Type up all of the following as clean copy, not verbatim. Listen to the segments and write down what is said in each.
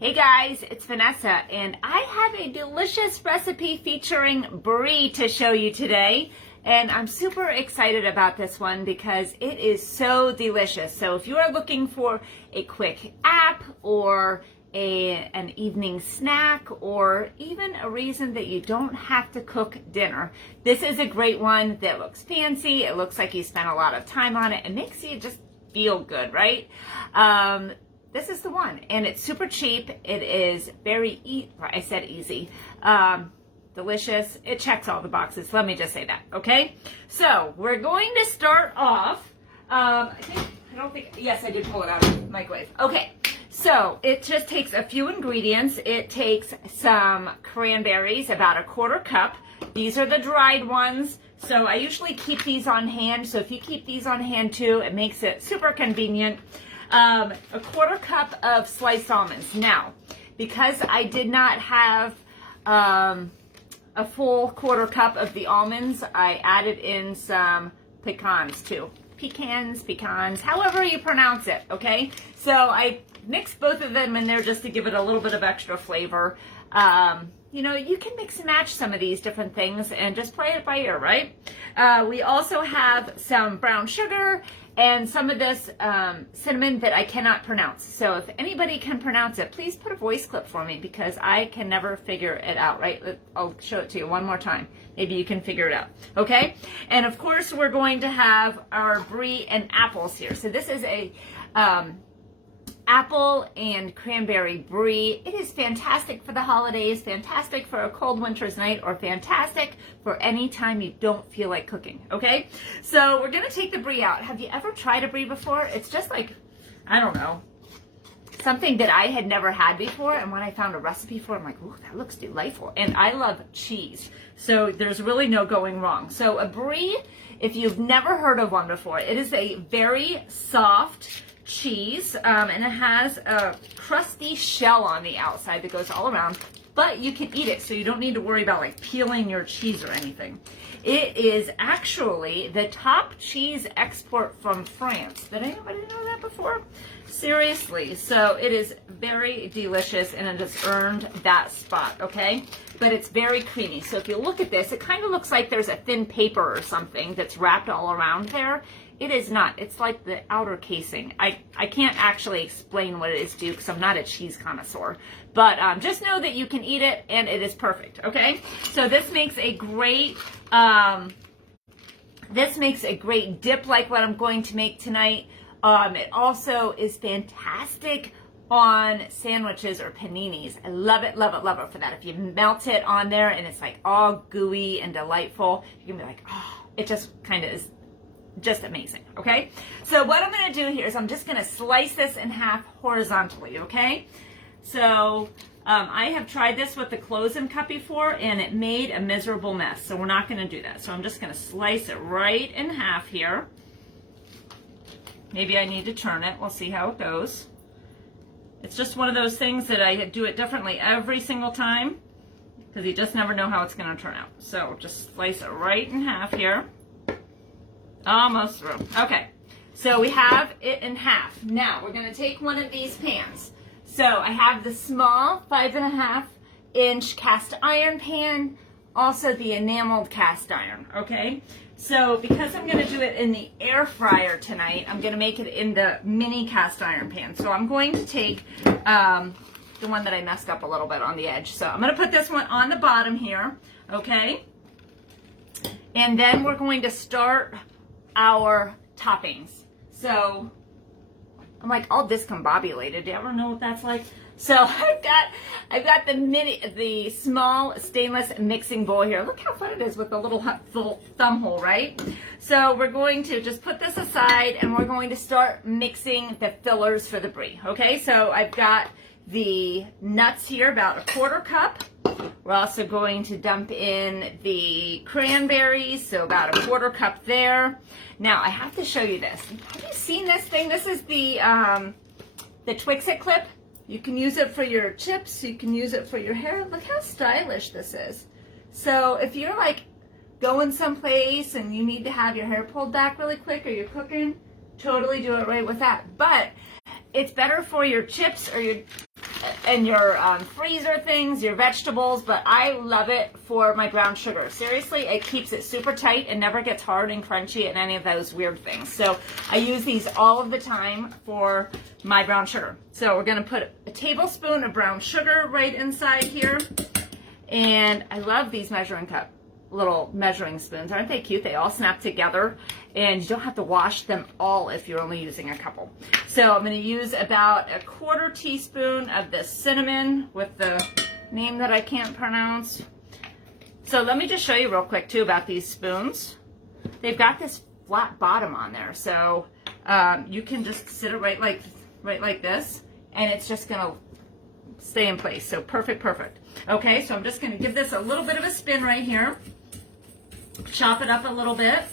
Hey guys, it's Vanessa, and I have a delicious recipe featuring brie to show you today. And I'm super excited about this one because it is so delicious. So if you are looking for a quick app or an evening snack or even a reason that you don't have to cook dinner, this is a great one that looks fancy. It looks like you spent a lot of time on it. It makes you just feel good, right? This is the one, and it's super cheap. It is very easy, delicious. It checks all the boxes. Let me just say that, okay? So we're going to start off. Yes, I did pull it out of the microwave. Okay, so it just takes a few ingredients. It takes some cranberries, about a quarter cup. These are the dried ones. So I usually keep these on hand. So if you keep these on hand too, it makes it super convenient. A quarter cup of sliced almonds. Now, because I did not have a full quarter cup of the almonds, I added in some pecans too. Pecans, however you pronounce it, okay? So I mixed both of them in there just to give it a little bit of extra flavor. You know, you can mix and match some of these different things and just play it by ear, right? We also have some brown sugar and some of this cinnamon that I cannot pronounce. So if anybody can pronounce it, please put a voice clip for me because I can never figure it out, right? I'll show it to you one more time. Maybe you can figure it out, okay? And of course, we're going to have our brie and apples here. So this is a apple and cranberry brie. It is fantastic for the holidays, fantastic for a cold winter's night, or fantastic for any time you don't feel like cooking, okay? So we're gonna take the brie out. Have you ever tried a brie before? It's just like, I don't know, something that I had never had before, and when I found a recipe for it, I'm like, ooh, that looks delightful. And I love cheese, so there's really no going wrong. So a brie, if you've never heard of one before, it is a very soft cheese, and it has a crusty shell on the outside that goes all around, but you can eat it, so you don't need to worry about like peeling your cheese or anything. It is actually the top cheese export from France. Did anybody know that before? Seriously, so it is very delicious and it has earned that spot, okay? But it's very creamy. So if you look at this, it kind of looks like there's a thin paper or something that's wrapped all around there. It is not. It's like the outer casing. I can't actually explain what it is to you because I'm not a cheese connoisseur. But just know that you can eat it and it is perfect, okay? So this makes a great dip like what I'm going to make tonight. It also is fantastic on sandwiches or paninis. I love it, love it, love it for that. If you melt it on there and it's like all gooey and delightful, you're gonna be like, oh, it just kind of is just amazing, okay? So what I'm gonna do here is I'm just gonna slice this in half horizontally, okay? So I have tried this with the closing cup before and it made a miserable mess, so we're not gonna do that. So I'm just gonna slice it right in half here. Maybe I need to turn it, we'll see how it goes. It's just one of those things that I do it differently every single time because you just never know how it's gonna turn out. So just slice it right in half here. Almost through. Okay, so we have it in half. Now we're going to take one of these pans. So I have the small 5.5-inch cast iron pan, also the enameled cast iron, okay? So because I'm going to do it in the air fryer tonight, I'm going to make it in the mini cast iron pan. So I'm going to take the one that I messed up a little bit on the edge. So I'm going to put this one on the bottom here, okay? And then we're going to start our toppings. So I'm like all discombobulated. Do you ever know what that's like? So I've got the small stainless mixing bowl here. Look how fun it is with the little thumb hole, right? So we're going to just put this aside and we're going to start mixing the fillers for the brie. Okay, so I've got the nuts here, about a quarter cup. We're also going to dump in the cranberries, so about a quarter cup there. Now, I have to show you this. Have you seen this thing? This is the Twix-It clip. You can use it for your chips. You can use it for your hair. Look how stylish this is. So if you're like going someplace and you need to have your hair pulled back really quick or you're cooking, totally do it right with that. But it's better for your chips or your in your freezer things, your vegetables, but I love it for my brown sugar. Seriously, it keeps it super tight and never gets hard and crunchy and any of those weird things. So I use these all of the time for my brown sugar. So we're gonna put a tablespoon of brown sugar right inside here. And I love these measuring cup, little measuring spoons. Aren't they cute? They all snap together and you don't have to wash them all if you're only using a couple. So I'm going to use about a 1/4 teaspoon of the cinnamon with the name that I can't pronounce. So let me just show you real quick too about these spoons. They've got this flat bottom on there, so you can just sit it right like this, and it's just going to stay in place. So perfect. Okay, so I'm just going to give this a little bit of a spin right here. Chop it up a little bit.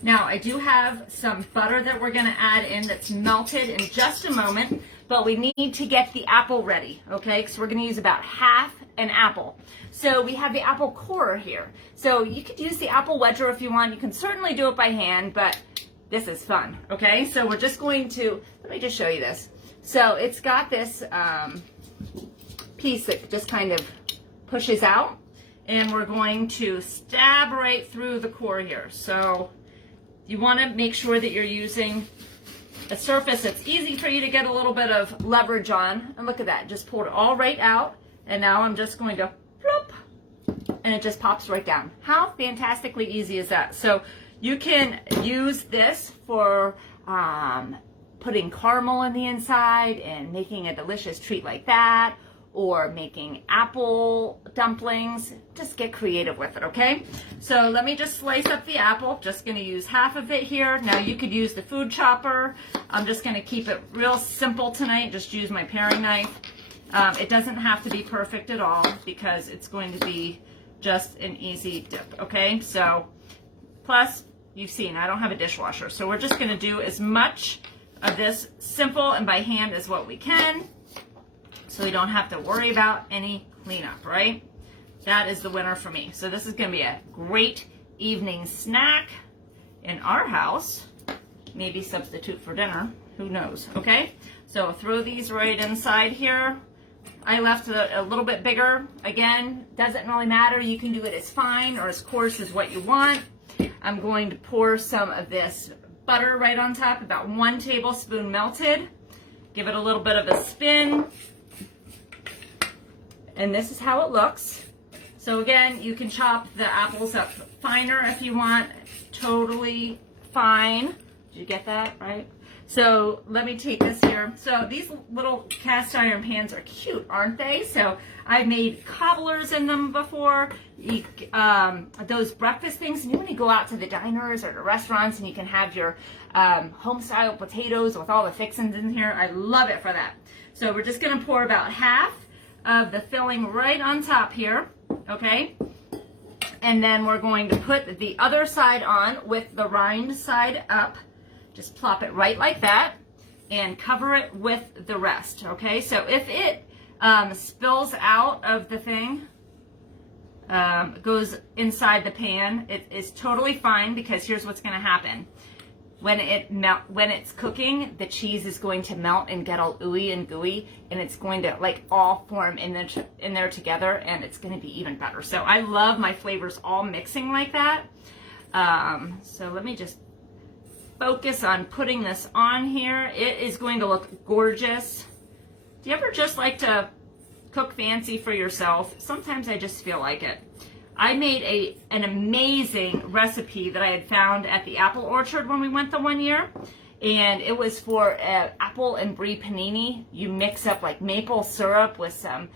Now I do have some butter that we're going to add in that's melted in just a moment, but we need to get the apple ready, okay? So we're going to use about half an apple. So we have the apple core here. So you could use the apple wedger if you want. You can certainly do it by hand, but this is fun, okay? So we're just going to, let me just show you this. So it's got this piece that just kind of pushes out, and we're going to stab right through the core here. So you want to make sure that you're using a surface that's easy for you to get a little bit of leverage on. And look at that, just pulled it all right out. And now I'm just going to plop, and it just pops right down. How fantastically easy is that? So you can use this for putting caramel in the inside and making a delicious treat like that, or making apple dumplings. Just get creative with it, okay? So let me just slice up the apple. Just gonna use half of it here. Now you could use the food chopper. I'm just gonna keep it real simple tonight. Just use my paring knife. It doesn't have to be perfect at all because it's going to be just an easy dip, okay? So, plus, you've seen, I don't have a dishwasher. So we're just gonna do as much of this simple and by hand as what we can, so we don't have to worry about any cleanup, right? That is the winner for me. So this is gonna be a great evening snack in our house. Maybe substitute for dinner, who knows, okay? So throw these right inside here. I left it a little bit bigger. Again, doesn't really matter. You can do it as fine or as coarse as what you want. I'm going to pour some of this butter right on top, about 1 tablespoon melted. Give it a little bit of a spin. And this is how it looks. So again, you can chop the apples up finer if you want. Totally fine. Did you get that right? So let me take this here. So these little cast iron pans are cute, aren't they? So I've made cobblers in them before. Those breakfast things, and when you go out to the diners or the restaurants and you can have your home style potatoes with all the fixings in here. I love it for that. So we're just gonna pour about half of the filling right on top here, okay? And then we're going to put the other side on with the rind side up. Just plop it right like that and cover it with the rest, okay? So if it spills out of the thing, goes inside the pan, it is totally fine, because here's what's gonna happen. When it's cooking, the cheese is going to melt and get all ooey and gooey, and it's going to like all form in there together, and it's going to be even better. So I love my flavors all mixing like that. So let me just focus on putting this on here. It is going to look gorgeous. Do you ever just like to cook fancy for yourself? Sometimes I just feel like it. I made an amazing recipe that I had found at the apple orchard when we went the one year, and it was for apple and brie panini. You mix up like maple syrup with some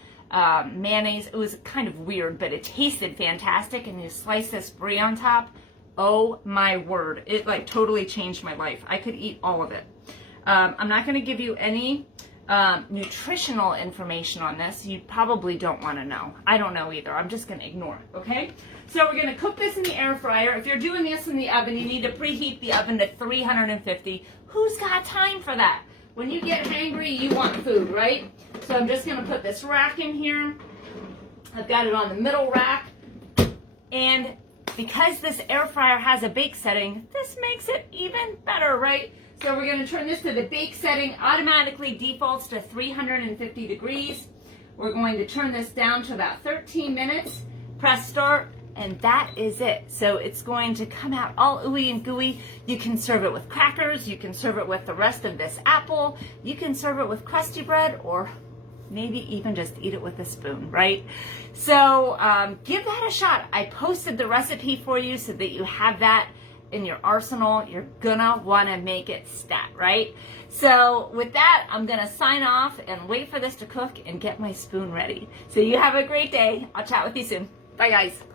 mayonnaise. It was kind of weird, but it tasted fantastic, and you slice this brie on top. Oh my word, it like totally changed my life. I could eat all of it. I'm not going to give you any nutritional information on this. You probably don't want to know. I don't know either. I'm just going to ignore it, okay? So we're going to cook this in the air fryer. If you're doing this in the oven, you need to preheat the oven to 350. Who's got time for that? When you get hangry, you want food, right? So I'm just going to put this rack in here. I've got it on the middle rack. And because this air fryer has a bake setting, this makes it even better, right? So we're going to turn this to the bake setting. Automatically defaults to 350 degrees. We're going to turn this down to about 13 minutes. Press start, and that is it. So it's going to come out all ooey and gooey. You can serve it with crackers. You can serve it with the rest of this apple. You can serve it with crusty bread, or maybe even just eat it with a spoon, right? So give that a shot. I posted the recipe for you so that you have that in your arsenal. You're gonna wanna make it stat, right? So with that, I'm gonna sign off and wait for this to cook and get my spoon ready. So you have a great day. I'll chat with you soon. Bye guys.